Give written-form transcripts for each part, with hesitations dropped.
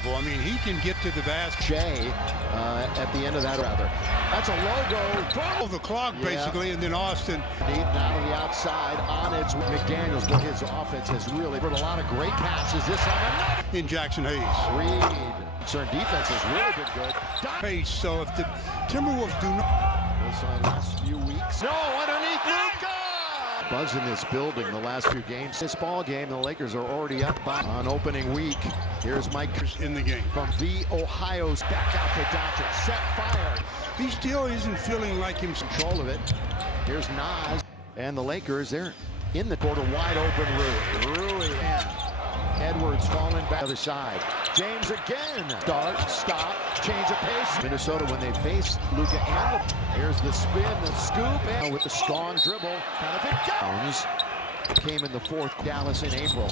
level. I mean, he can get to the basket. Shea at the end of that, rather. That's a logo. The clock, basically, and then Austin. Deep down to the outside on its McDaniels, but his offense has really put a lot of great passes this time. In Jackson Hayes. Reed. Concerned defense has really been good. Hayes, so if the Timberwolves do not. This last few weeks. No, underneath Luka! Buzz in this building the last few games. This ball game, the Lakers are already up by on opening week. Here's Mike in the game. From the Ohio's back out to Doncic. Set fire. He still isn't feeling like him. Control of it. Here's Nas. And the Lakers, they're in the quarter wide open. Rui. And Edwards falling back to the other side. James again. Stop, change of pace. Minnesota, when they face Luka and here's the spin, the scoop, and with the strong dribble. Downs came in the fourth. Dallas in April.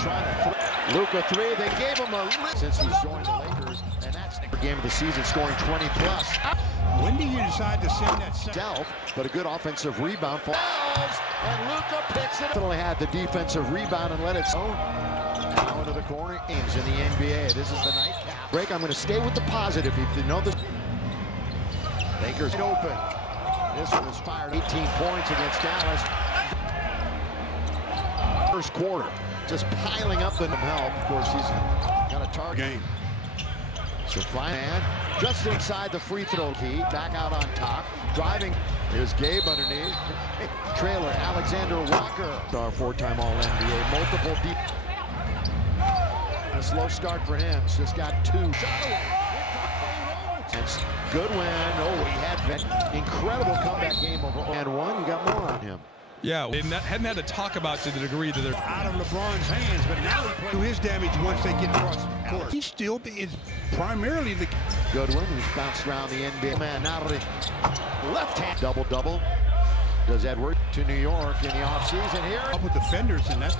Trying to Luka three. They gave him a lift since he's joined the Lakers, and that's the game of the season, scoring 20 plus. When do you decide to send that self? But a good offensive rebound for and Luka picks it. Only had the defensive rebound and let it go. Now into the corner. Games in the NBA. This is the nightcap break. I'm going to stay with the positive. If you know this, Lakers open. This one is fired. 18 points against Dallas. First quarter, just piling up the help. Of course, he's got a target game. So fine man, just inside the free throw key. Back out on top, driving. Here's Gabe underneath. Trailer, Alexander Walker. Our four-time All-NBA, multiple deep. A slow start for him. Just got two. Good win. Oh, he had incredible comeback game over and one. You got more on him. Yeah, they hadn't had to talk about to the degree that they're out of LeBron's hands, but now he plays his damage once they get across the court. He still is primarily the Goodwin, who's bounced around the NBA. Man, not only left hand double-double. Does Edward to New York in the offseason here. Up with defenders, and that's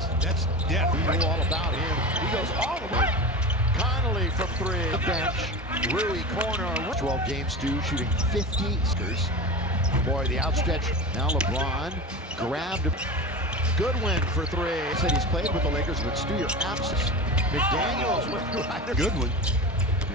death. We know all about him. He goes all the way. Connolly from three. The bench. Rui corner. 12 games due, shooting 50. Boy, the outstretch. Now LeBron grabbed. Goodwin for three. Said he's played with the Lakers, but Stu, your absence. McDaniels went right. Goodwin.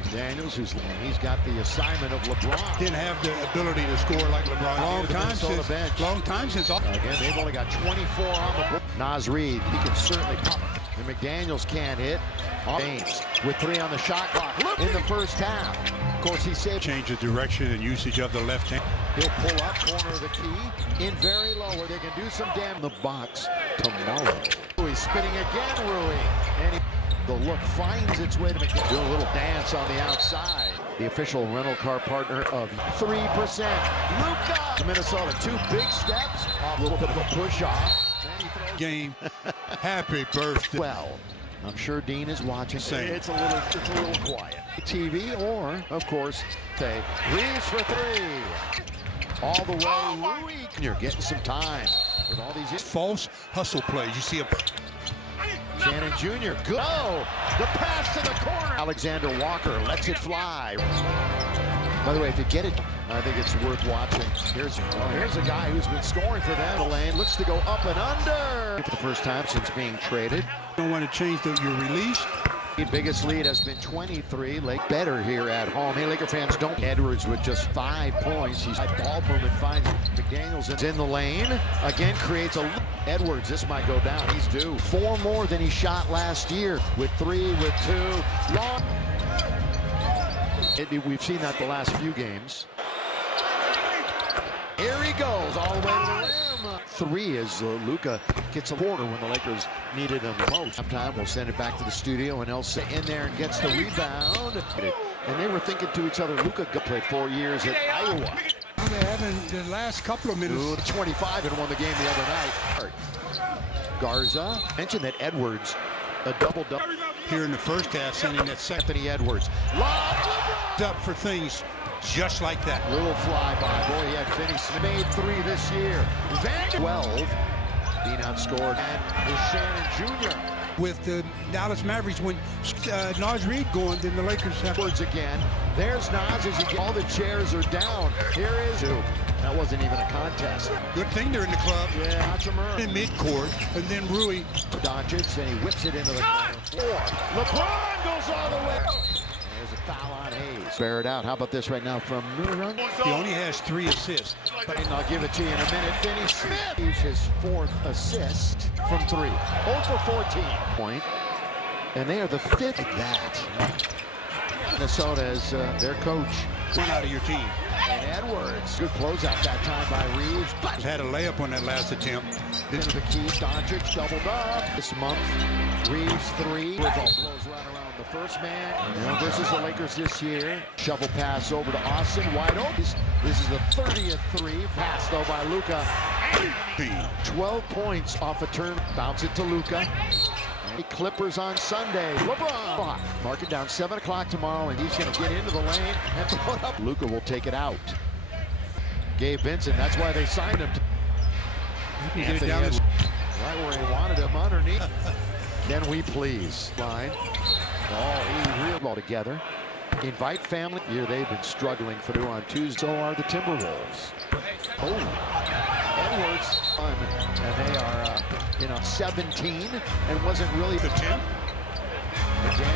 McDaniels, he's got the assignment of LeBron. Didn't have the ability to score like LeBron. Long time since. Again, they've only got 24 on the book. Nas Reed, he can certainly pop. And McDaniels can't hit. James with three on the shot clock in the first half. Of course, he saved. Change the direction and usage of the left hand. He'll pull up corner of the key in very low where they can do some damage. In the box tomorrow. Rui spinning again, Rui. And the look finds its way to McDaniels. Do a little dance on the outside. The official rental car partner of 3%. Luka. Minnesota, two big steps. A little bit of a push off. Game. Happy birthday. Well, I'm sure Dean is watching. It's a little quiet. TV or, of course, Tay. Reeves for three. All the way, Rui. You're getting some time with all these false hustle plays. You see a Shannon Jr. Good. Oh, the pass to the corner. Alexander Walker lets it fly. By the way, if you get it, I think it's worth watching. Here's a guy who's been scoring for them. The lane looks to go up and under for the first time since being traded. Don't want to change your release. The biggest lead has been 23. Better here at home. Hey, Laker fans, don't. Edwards with just 5 points. He's ball movement, finds McDaniels in the lane. Again, creates a. Edwards, this might go down. He's due. 4 more than he shot last year. With 3, with 2. Long. We've seen that the last few games. Here he goes, all the way to the rim. 3 as Luka gets a quarter when the Lakers needed him most. Sometime we'll send it back to the studio, and Elsa in there and gets the rebound. And they were thinking to each other, Luka played 4 years at Iowa. They haven't the last couple of minutes. 25 and won the game the other night. Garza mentioned that Edwards, a double-double. Here in the first half, sending that second. Anthony Edwards. Up for things just like that. Little flyby. Boy, he had finished. Made 3 this year. 12 being outscored. And is Shannon Jr. With the Dallas Mavericks, when Nas Reed going, then the Lakers have. Edwards again. There's Nas as he all the chairs are down. Here is who. That wasn't even a contest. Good thing they're in the club. Yeah, Hachimura. In midcourt, and then Rui. Doncic, and he whips it into the corner. 4. LeBron goes all the way. Bear it out. How about this right now from Newrun? He only has 3 assists. But I'll give it to you in a minute. Finney Smith is his 4th assist from 3. 0 for 14. Point. And they are the 5th at that. Minnesota is their coach. Run out of your team. And Edwards. Good closeout that time by Reeves. But Had a layup on that last attempt. into the key. Doncic doubled up. This month, Reeves 3. Edwards all blows right around the first man. This is the Lakers this year. Shovel pass over to Austin. Wide open. This is the 30th 3. Pass though by Luka. 12 points off a turn. Bounce it to Luka. Clippers on Sunday. LeBron. Mark it down 7 o'clock tomorrow, and he's going to get into the lane and throw it up. Luka will take it out. Gabe Vincent. That's why they signed him. Get it down Edwards, right where he wanted him, underneath. Can we please? Line. Oh, he reeled all together. Invite family. Here they've been struggling for on Tuesday. So are the Timberwolves. Oh, Edwards. And they are, 17, and wasn't really the 10.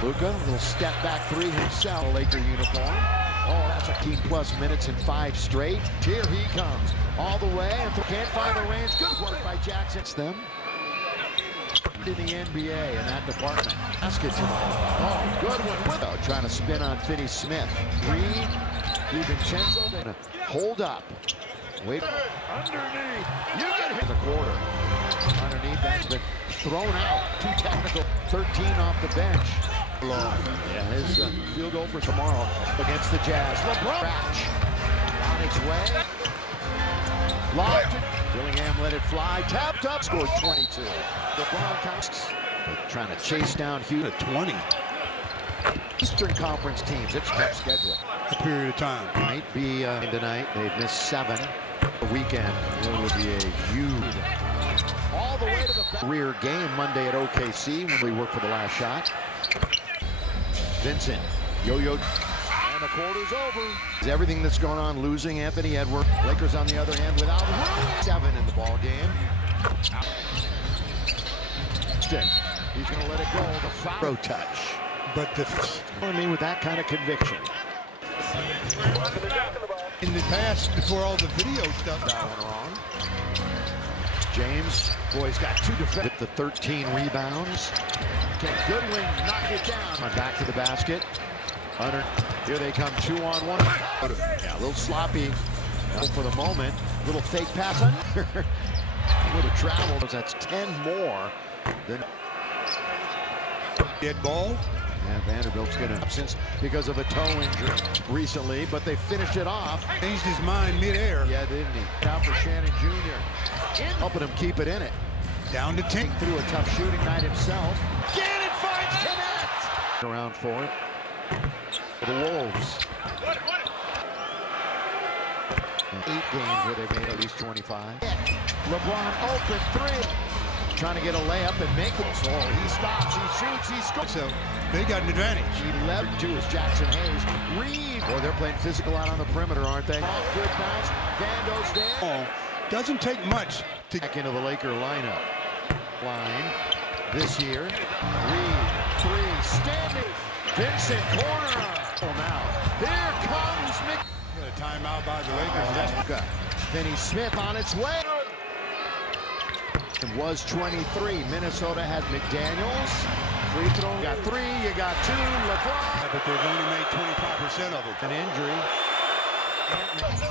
Luka will step back 3 himself. Laker uniform. Oh, that's 15+ minutes in 5 straight. Here he comes, all the way, and can't find the range. Good work by Jackson. It's them in the NBA in that department. Basket tonight. Oh, good one. Trying to spin on Finney Smith. DiVincenzo. Hold up. Wait. Underneath. You get hit. The quarter. Underneath. That's been thrown out. Too technical. 13 off the bench. Yeah, his field goal for tomorrow against the Jazz. LeBron on its way. Locked. Dillingham let it fly. Tapped up. Scored 22. LeBron counts. Trying to chase down Houston. 20. Eastern Conference teams. It's a tough schedule. A period of time. Might be tonight. They've missed 7. The weekend. It would be a huge. All the way to the rear game Monday at OKC when we work for the last shot. Vincent. Yo-yo. And the quarter's over. Everything that's going on, losing Anthony Edwards. Lakers on the other hand without 7 in the ball game. He's going to let it go. The foul touch. But With that kind of conviction. in the past, before all the video stuff, That one wrong. James, boy, he's got 2 defenders. With the 13 rebounds. Can Goodwin knock it down? Back to the basket. Here they come, 2-on-1. Yeah, a little sloppy for the moment. Little fake pass under. Would have traveled. That's 10 more than dead ball. and Vanderbilt's going to absence because of a toe injury recently, but they finished it off. Changed his mind midair. Yeah, didn't he? Out for Shannon Jr. Helping him keep it in it. Down to 10. Through a tough shooting night himself. Gannon finds connect. Around for it. For the Wolves. 8 games where they've made at least 25. LeBron open 3. Trying to get a layup and make it. So he stops, he shoots, he scores. So they got an advantage. 11-2 is Jackson Hayes. Reed. Boy, they're playing physical out on the perimeter, aren't they? Off, good bounce. Vando's there. Oh, doesn't take much to Back into the Laker lineup. Line this year. Reed, 3, standing. Vincent, corner. Oh, now. Here comes Mc. Got a timeout by the Lakers. Finney Smith on its way. It was 23. Minnesota had McDaniels. Free throw. You got 3. You got 2. LeBron. But they've only made 25% of it. An injury.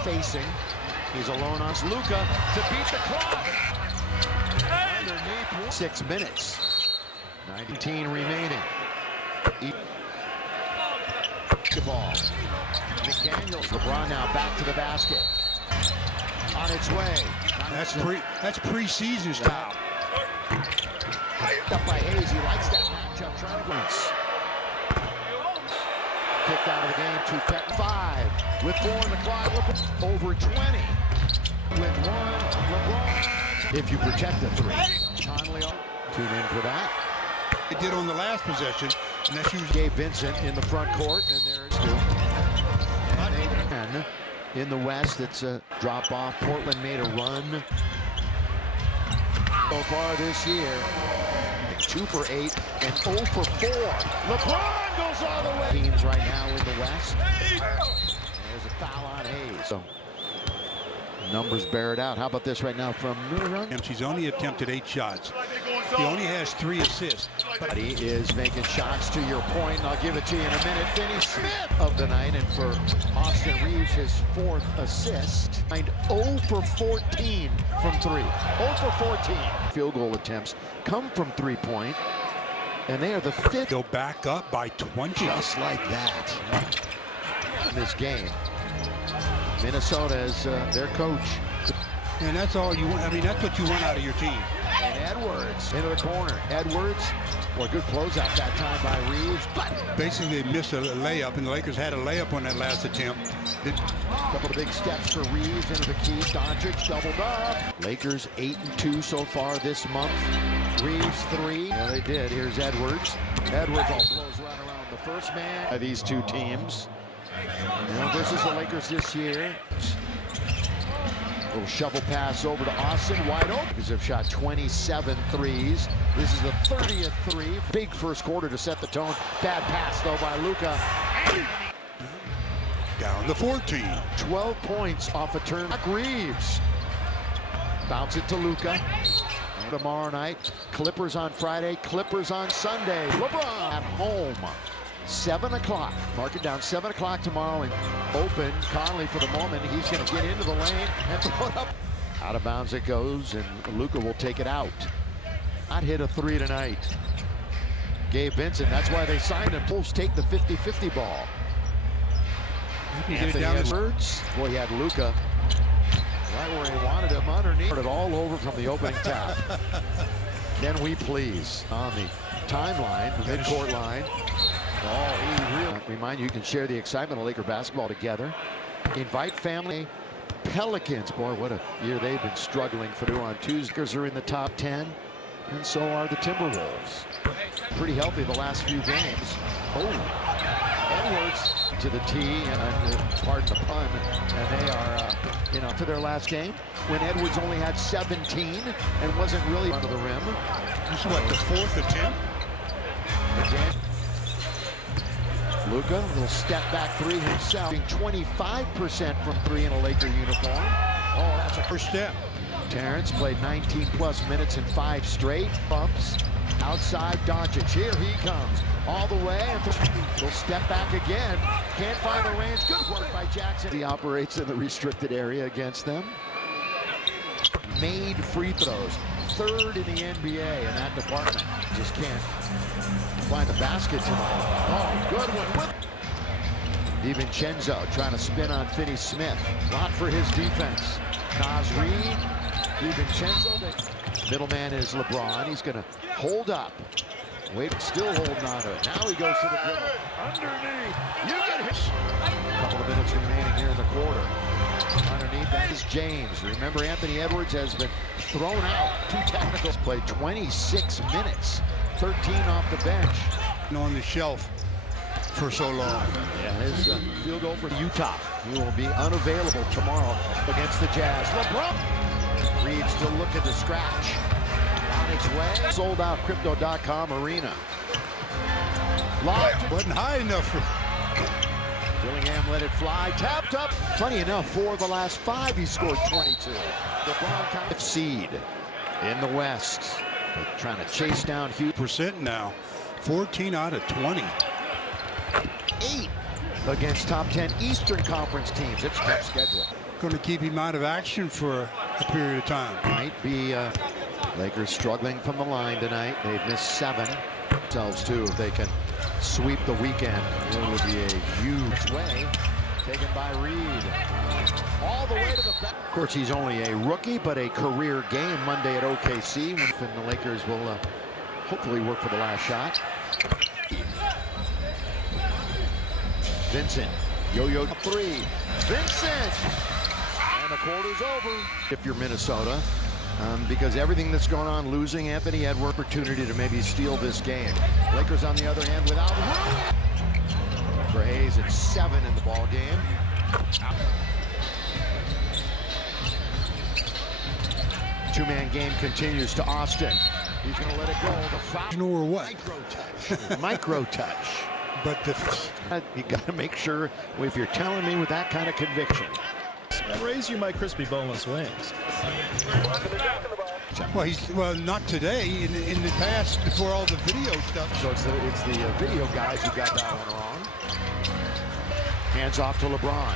Facing. He's alone on Luka to beat the clock. Underneath. 6 minutes. 19 remaining. The ball. McDaniels. LeBron now back to the basket. On its way. That's preseason style. Up by Hayes. He likes that matchup. Trying to bounce. Kicked out of the game. 2-5. With 4 in the clock. Over 20. With 1. LeBron. If you protect the 3. Conley. Tune in for that. It did on the last possession. And that's usually Gabe Vincent in the front court. And there is 2. And in the West, it's a drop-off. Portland made a run so far this year. 2 for 8 and 0 for 4. LeBron goes all the way. Teams right now in the West. There's a foul on Hayes. So numbers bear it out. How about this right now from Murray? He's only attempted 8 shots. He only has 3 assists. But he is making shots, to your point, and I'll give it to you in a minute. Finney Smith of the night, and for Austin Reeves, his 4th assist. 0 for 14 from 3. 0 for 14. Field goal attempts come from 3-point, and they are the 5th. They'll back up by 20. Just like that. In this game, Minnesota is their coach. And that's all you want. I mean, that's what you want out of your team. And Edwards into the corner. Edwards, well, good closeout that time by Reeves. But basically, they missed a layup, and the Lakers had a layup on that last attempt. a couple of big steps for Reeves into the key. Doncic doubled up. Lakers 8-2 so far this month. Reeves 3. Yeah, they did. Here's Edwards. Edwards all blows right around the first man by these two teams. You know, this is the Lakers this year. Little shovel pass over to Austin, wide open. Because they've shot 27 threes. This is the 30th three. Big first quarter to set the tone. Bad pass, though, by Luka. Down to 14. 12 points off a turn. Reeves. Bounce it to Luka. Tomorrow night. Clippers on Friday. Clippers on Sunday. LeBron at home. 7 o'clock. Mark it down. 7 o'clock tomorrow. And open. Conley for the moment. He's going to get into the lane and throw it up. Out of bounds it goes, and Luka will take it out. Not hit a 3 tonight. Gabe Vincent. That's why they signed him. Bulls take the 50-50 ball. Anthony Edwards. Boy, he had Luka right where he wanted him underneath. It all over from the opening tap. Can we please on the timeline, the midcourt line. Oh, he really. Remind you, you can share the excitement of Laker basketball together. Invite family. Pelicans, boy, what a year they've been struggling for on Tuesday. Lakers are in the top 10, and so are the Timberwolves. Pretty healthy the last few games. Oh, Edwards to the tee, and pardon the pun, and they are, to their last game when Edwards only had 17 and wasn't really under the rim. This is what, the 4th attempt? Again. Luka will step back 3 himself, 25% from 3 in a Laker uniform. Oh, that's a First step. Terrence played 19+ minutes in 5 straight. Bumps outside Doncic. Here he comes all the way, and he'll step back again. Can't find the range. Good work by Jackson. He operates in the restricted area against them. Made free throws. 3rd in the NBA in that department. Just can't find the basket tonight. Oh, good one. DiVincenzo trying to spin on Finney Smith. Lot for his defense. Naz Reid. DiVincenzo. Middleman is LeBron. He's going to hold up. Wade still holding on to it. Now he goes to the dribble. Underneath. You get hit. A couple of minutes remaining here in the quarter. Underneath that is James. Remember, Anthony Edwards has been thrown out. 2 technicals. Played 26 minutes. 13 off the bench. On the shelf for so long. Yeah, his field goal for Utah. He will be unavailable tomorrow against the Jazz. LeBron. Reed still looking to scratch. On its way. Sold out Crypto.com arena. Locked. Wasn't high enough for... Dillingham let it fly. Tapped up. Funny enough, 4 of the last 5 he scored 22. LeBron seed in the West. They're trying to chase down Hugh. % now. 14 out of 20. 8 against top 10 Eastern Conference teams. It's a tough schedule. Going to keep him out of action for a period of time. Might be Lakers struggling from the line tonight. They've missed 7. Themselves too. If they can sweep the weekend, it would be a huge way. Taken by Reed. All the way to the back. Of course, he's only a rookie, but a career game Monday at OKC. And the Lakers will hopefully work for the last shot. Vincent. Yo-yo 3. Vincent! And the quarter's over. If you're Minnesota. Because everything that's going on, losing Anthony Edwards, opportunity to maybe steal this game. Lakers on the other hand without room. For Hayes, it's 7 in the ball game. Two-man game continues to Austin. He's going to let it go. The foul. Or what? Micro touch. Micro touch. But the You got to make sure if you're telling me with that kind of conviction. I raise you my crispy boneless wings. well, not today. In the past, before all the video stuff. So it's the video guys who got that one wrong. Hands off to LeBron.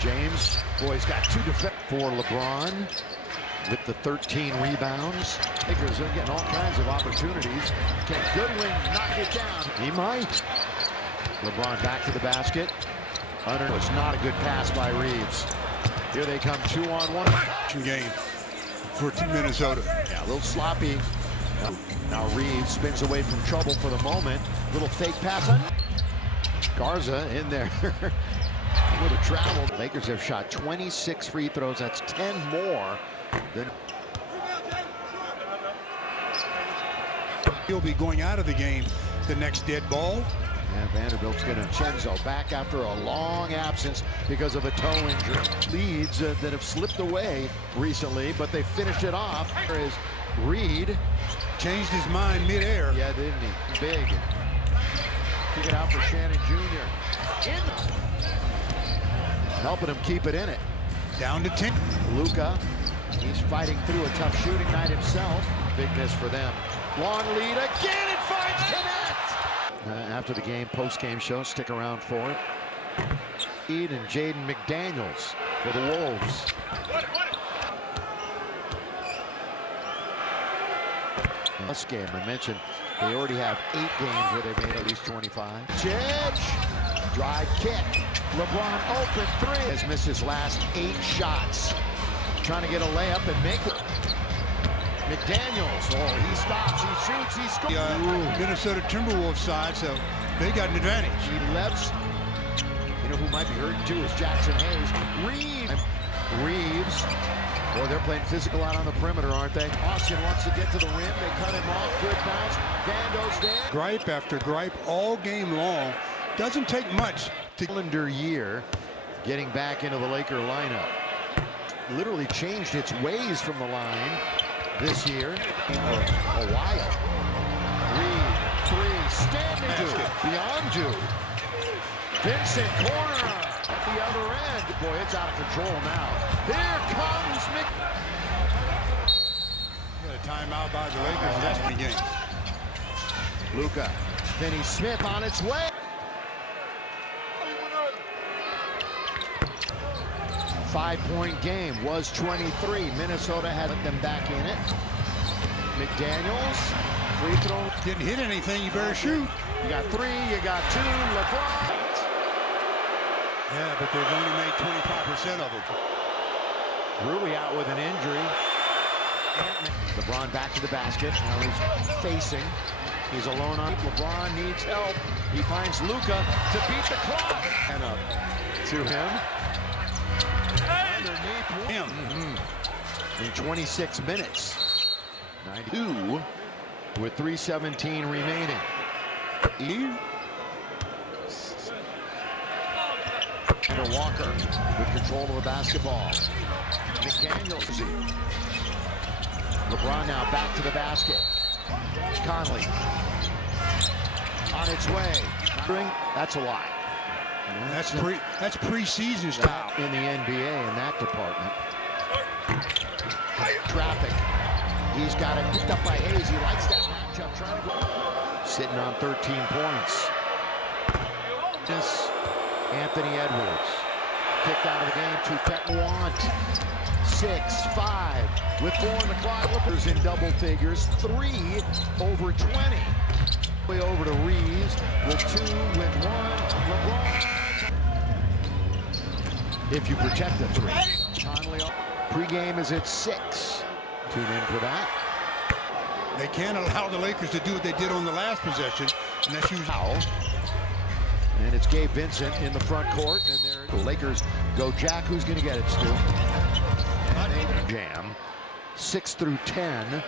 James, boy, he's got 2 defense for LeBron with the 13 rebounds. Lakers are getting all kinds of opportunities. Can Goodwin knock it down? He might. LeBron back to the basket. It's not a good pass by Reeves. Here they come 2-on-1. Game for Minnesota. Yeah, a little sloppy. Now Reeves spins away from trouble for the moment. Little fake pass. Garza in there. Would have traveled. Lakers have shot 26 free throws. That's 10 more than. He'll be going out of the game. The next dead ball. And Vanderbilt's going to Chenzo back after a long absence because of a toe injury. Leads that have slipped away recently, but they finished it off. There is Reed. Changed his mind midair. Yeah, didn't he? Big. Kick it out for Shannon Jr. Helping him keep it in it. Down to 10. Luka, he's fighting through a tough shooting night himself. Big miss for them. Long lead again, it finds connect. After the game, post-game show, stick around for it. Reed and Jaden McDaniels for the Wolves. This game, I mentioned, they already have 8 games where they've made at least 25. Judge, drive kick. LeBron open 3. Has missed his last 8 shots. Trying to get a layup and make it. McDaniels, he stops, he shoots, he scores. Minnesota Timberwolves side, so they got an advantage. He lefts. You know who might be hurting too is Jackson Hayes. Reeves. Boy, they're playing physical out on the perimeter, aren't they? Austin wants to get to the rim. They cut him off. Good bounce. Vando's there. Gripe after gripe all game long. Doesn't take much to calendar year getting back into the Laker lineup. Literally changed its ways from the line this year for a while. Reed, 3, standing beyond you. Vincent corner at the other end. Boy, it's out of control now. Here comes Got a timeout by the Lakers. That's the game. Luka. Finney Smith on its way. 5-point game was 23. Minnesota had them back in it. McDaniels, free throw. Didn't hit anything, you better shoot. You got 3, you got 2, LeBron. Yeah, but they've only made 25% of it. Rui out with an injury. LeBron back to the basket. Now he's facing. He's alone on. LeBron needs help. He finds Luka to beat the clock. And up to him. Underneath him. In 26 minutes. 92 with 3:17 remaining. And Walker with control of the basketball. McDaniels. LeBron now back to the basket. Conley on its way. That's a lie. That's preseason style in the NBA in that department. Traffic. He's got it picked up by Hayes. He likes that matchup. Trying to go. Sitting on 13 points. This Anthony Edwards kicked out of the game to Petwant. 6-5 with 4 in the clock. Clippers in double figures. 3 over 20. Way over to Reeves with 2 with 1. LeBron. If you protect the 3. Conley. Pre-game is at 6. Tune in for that. They can't allow the Lakers to do what they did on the last possession, and that's usually foul. And it's Gabe Vincent in the front court, and there the Lakers go Jack. Who's going to get it, Stu? Jam. 6 through 10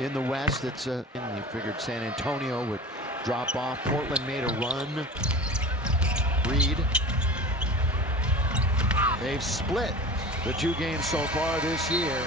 in the West. It's you figured San Antonio would drop off. Portland made a run. Reed. They've split the 2 games so far this year.